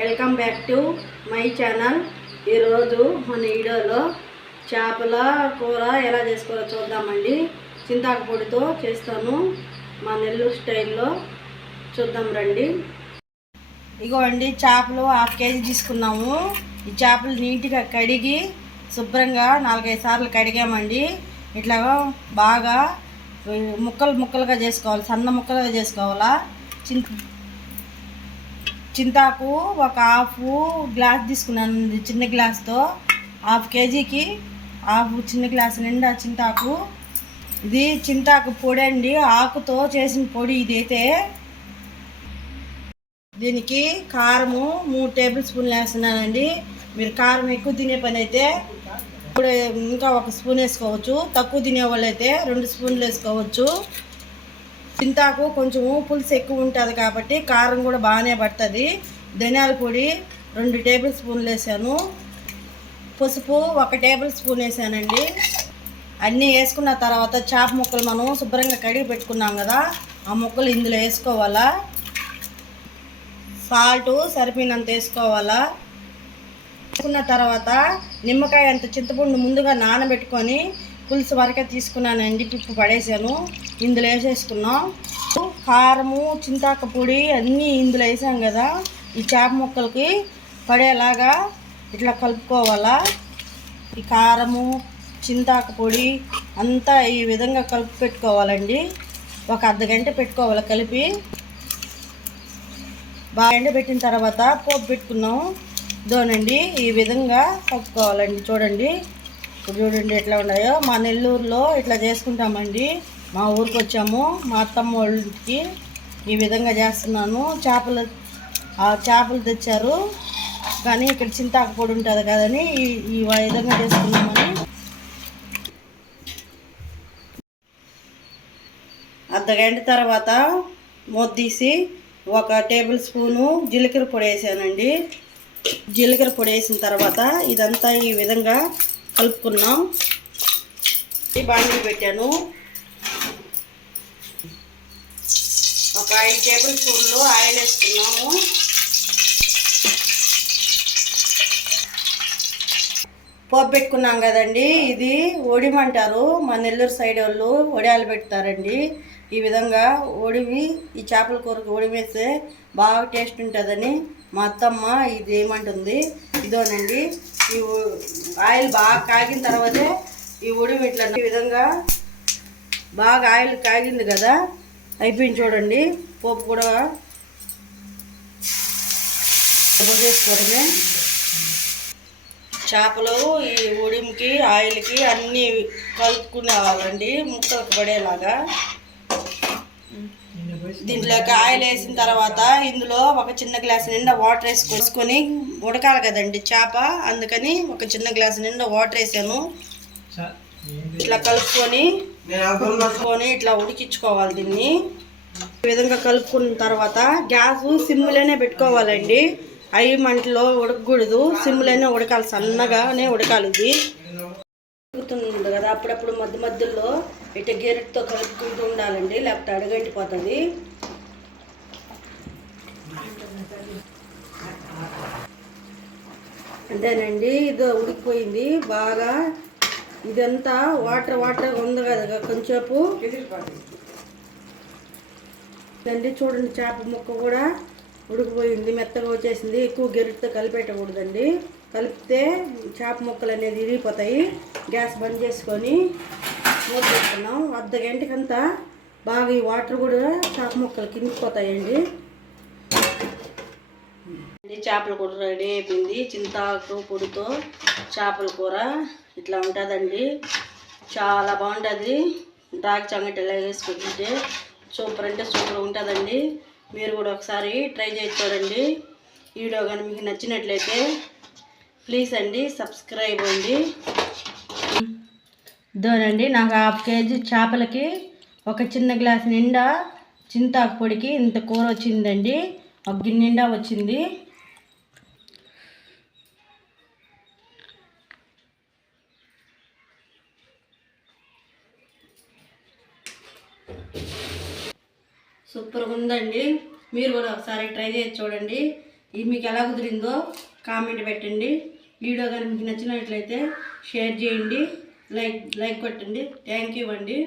Welcome back to my channel. ఈరోజు మన వీడియోలో చేపల కూర ఎలా చేసుకోవాలో చూద్దామండి. చింతాకు పొడితో చేస్తాను. మా నెల్లూరు స్టైల్లో చూద్దాం రండి. ఇగో అండి చేపలు హాఫ్ కేజీ తీసుకున్నాము. ఈ చేపలు నీట్గా కడిగి శుభ్రంగా నాలుగైదు సార్లు కడిగామండి. ఇట్లాగా బాగా ముక్కలు ముక్కలుగా చేసుకోవాలి సన్న ముక్కలుగా చేసుకోవాలా. చింత చింతాకు ఒక హాఫ్ గ్లాస్ తీసుకున్నాను చిన్న గ్లాస్తో. హాఫ్ కేజీకి హాఫ్ చిన్న గ్లాస్ నిండా చింతాకు. ఇది చింతాకు పొడి అండి. ఆకుతో చేసిన పొడి ఇదైతే దీనికి కారము మూడు టేబుల్ స్పూన్లు వేస్తున్నానండి. మీరు కారం ఎక్కువ తినే పని అయితే ఇప్పుడు ఇంకా ఒక స్పూన్ వేసుకోవచ్చు. తక్కువ తినే వాళ్ళు అయితే రెండు స్పూన్లు వేసుకోవచ్చు. చింతాకు కొంచెము పులుసు ఎక్కువ ఉంటుంది కాబట్టి కారం కూడా బాగానే పడుతుంది. ధనియాల పొడి రెండు టేబుల్ స్పూన్లు వేసాను. పసుపు ఒక టేబుల్ స్పూన్ వేసానండి. అన్నీ వేసుకున్న తర్వాత చేప ముక్కలు మనం శుభ్రంగా కడిగి పెట్టుకున్నాం కదా ఆ ముక్కలు ఇందులో వేసుకోవాలా? సాల్ట్ సరిపోయినంత వేసుకోవాలా? వేసుకున్న తర్వాత నిమ్మకాయ అంత చింతపండు ముందుగా నానబెట్టుకొని పులుసు వరకే తీసుకున్నానండి పిప్పు పడేసాను ఇందులో వేసేసుకున్నాం. కారము చింతాక పొడి అన్నీ ఇందులో వేసాం కదా. ఈ చేప ముక్కలకి పడేలాగా ఇట్లా కలుపుకోవాలా. ఈ కారము చింతాక పొడి అంతా ఈ విధంగా కలిపి పెట్టుకోవాలండి. ఒక అర్ధ గంట పెట్టుకోవాలి కలిపి. బాగా ఎండబెట్టిన తర్వాత పోపు పెట్టుకున్నాం. ఇదోనండి ఈ విధంగా కలుపుకోవాలండి. చూడండి. ఇప్పుడు చూడండి ఎట్లా ఉన్నాయో. మా నెల్లూరులో ఇట్లా చేసుకుంటామండి. మా ఊరికి వచ్చాము. మా అత్తమ్మ వాళ్ళకి ఈ విధంగా చేస్తున్నాను. చేపలు ఆ చేపలు తెచ్చారు. కానీ ఇక్కడ చింతాకు పొడి ఉంటుంది కదని ఈ ఈ విధంగా చేసుకున్నామని. అర్ధగంట తర్వాత మొద్దీసి ఒక టేబుల్ స్పూను జీలకర్ర పొడి వేసానండి. జీలకర్ర పొడి వేసిన తర్వాత ఇదంతా ఈ విధంగా కలుపుకున్నాం. బాండీ పెట్టాను. ఒక ఐదు టేబుల్ స్పూన్లు ఆయిల్ వేసుకున్నాము పోపు పెట్టుకున్నాం కదండి. ఇది ఒడిమంటారు మా నెల్లూరు సైడ్ వాళ్ళు ఒడియాలు పెడతారండి. ఈ విధంగా ఒడివి ఈ చేపల కూరకు ఒడివేస్తే బాగా టేస్ట్ ఉంటుందని మా అత్తమ్మ ఇది ఏమంటుంది. ఇదోనండి. ఈ ఆయిల్ బాగా కాగిన తర్వాతే ఈ ఉడివి ఇట్లా ఈ విధంగా బాగా ఆయిల్ కాగింది కదా అయిపోయింది చూడండి. పోపు కూడా చేసుకోవడమే చేపలు ఈ ఉడిమికి ఆయిల్కి అన్నీ కలుపుకునేవాళ్ళండి ముక్కలకు పడేలాగా. దీంట్లోకి ఆయిల్ వేసిన తర్వాత ఇందులో ఒక చిన్న గ్లాస్ నిండా వాటర్ వేసుకొని ఉడకాలి కదండి చేప. అందుకని ఒక చిన్న గ్లాస్ నిండా వాటర్ వేసాను. ఇట్లా కలుపుకొని కలుపుకొని ఇట్లా ఉడికించుకోవాలి దీన్ని. ఈ విధంగా కలుపుకున్న తర్వాత గ్యాస్ సిమ్లోనే పెట్టుకోవాలండి. అవి మంటలో ఉడకకూడదు. సిమ్లోనే ఉడకాలి సన్నగానే ఉడకాలి ఇది. ఉడుకుతుంది కదా అప్పుడప్పుడు మధ్య మధ్యలో ఇటు గెరెట్తో కలుపుకుంటూ ఉండాలండి లేకపోతే అడగట్టిపోతుంది. అంతేనండి ఇది ఉడికిపోయింది బాగా ఇదంతా వాటర్ వాటర్ ఉంది కదా కొంచెంసేపు. అండి చూడండి చేప ముక్క కూడా. ఉడికిపోయింది మెత్తగా వచ్చేసింది. ఎక్కువ గెరిటితో కలిపెట్టకూడదండి. కలిపితే చేప ముక్కలు అనేది ఇరిగిపోతాయి గ్యాస్ బంద్ చేసుకొని మూత పెట్టుకున్నాం. అర్ధ గంటకంతా బాగా ఈ వాటర్ కూడా చేప ముక్కలు కిందిపోతాయండి చేపల కూర రెడీ అయిపోయింది. చింతాకు పొడితో చేపల కూర ఇట్లా ఉంటుందండి. చాలా బాగుంటుంది. ద్రాక్ష చంగటి ఇలా వేసుకుంటుంటే సూపర్ అంటే సూపర్ ఉంటుందండి. మీరు కూడా ఒకసారి ట్రై చేసి చూడండి. ఈ వీడియో కానీ మీకు నచ్చినట్లయితే ప్లీజ్ అండి సబ్స్క్రైబ్ అండి. దోనండి నాకు హాఫ్ కేజీ చేపలకి ఒక చిన్న గ్లాస్ నిండా చింతాకు పొడికి ఇంత కూర వచ్చిందండి. ఒక గిన్నె నిండా వచ్చింది. సూపర్గా ఉందండి మీరు కూడా ఒకసారి ట్రై చేసి చూడండి. ఇది మీకు ఎలా కుదిరిందో కామెంట్ పెట్టండి. వీడియో కానీ మీకు నచ్చినట్లయితే షేర్ చేయండి. లైక్ లైక్ కొట్టండి. థ్యాంక్ యూ అండి.